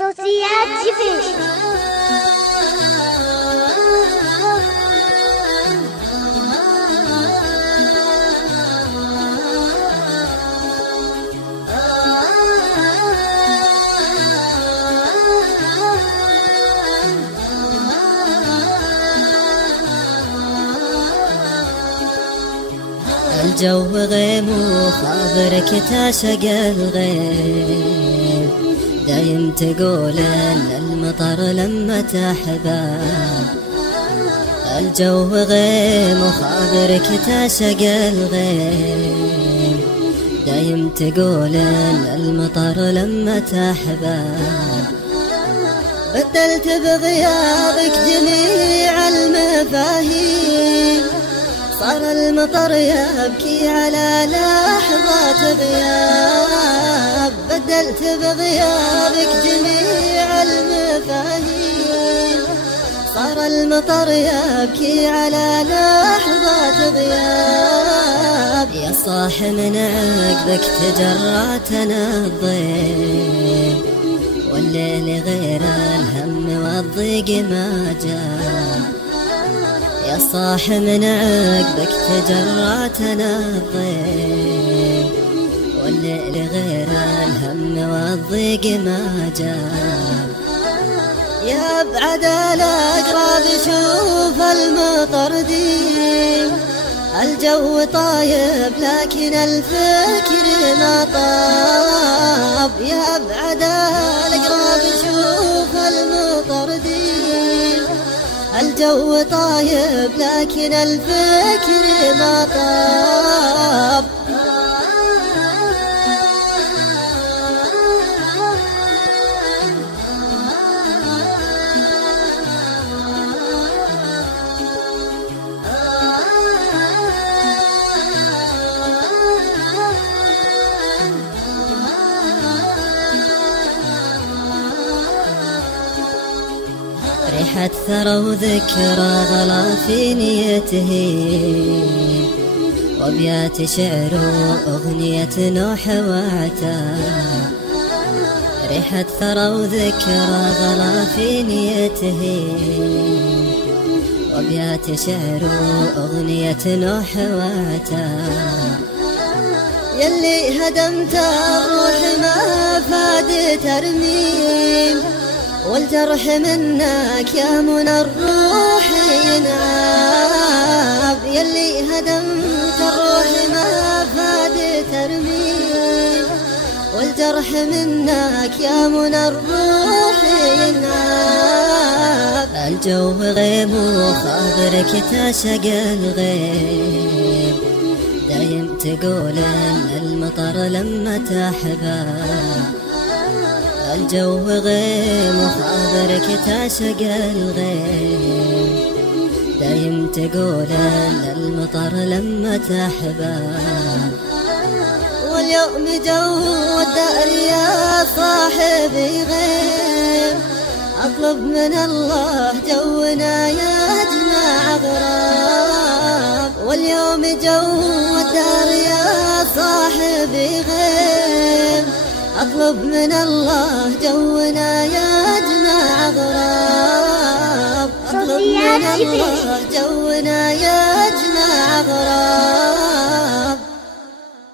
صوتيات جيفيش. الجو غيم وخاطرك تعشق الغيم، دايم تقول ان المطر لما تحباب. الجو غيم وخاطرك تعشق الغيم، دايم تقول ان المطر لما تحباب. بدلت بغيابك جميع المفاهيم، صار المطر يبكي على لحظات غياب. بدلت بغيابك جميع المفاهيم، صار المطر يبكي على لحظات غياب. يا صاح من عقبك تجرعتنا الضيم، والليل غير الهم والضيق ما جاء. يا صاح من عقبك تجرعتنا الضيم، والليل غير الهم والضيق ما جاء. يا ابعد الاقراب شوف المطر ديم، الجو طايب لكن الفكر ما طاب. يا ابعد الاقراب شوف المطر ديم، الجو طايب لكن الفكر ما طاب. ريحة ثرى وذكرى غلا في نيته، وابيات شعر واغنية نوح وعتاب. ريحة ثرى وذكرى غلا في نيته، وابيات شعر واغنية نوح وعتاب. يلي هدمت الروح ما فاد ترميم، والجرح منك يا منى الروح ينعاب. يلي هدمت الروح ما فاد ترميم، والجرح منك يا منى الروح ينعاب. الجو غيم وخاطرك تعشق الغيم، دايم تقول ان المطر لما تحباب. الجو غيم وخاطرك تعشق الغيم، دايم تقول ان المطر لما تحباب. واليوم جو الدار يا صاحبي غيم، اطلب من الله جونا يجمع غراب. واليوم جو الدار يا صاحبي غيم، اطلب من الله جونا يجمع غراب. اطلب من الله جونا يجمع غراب.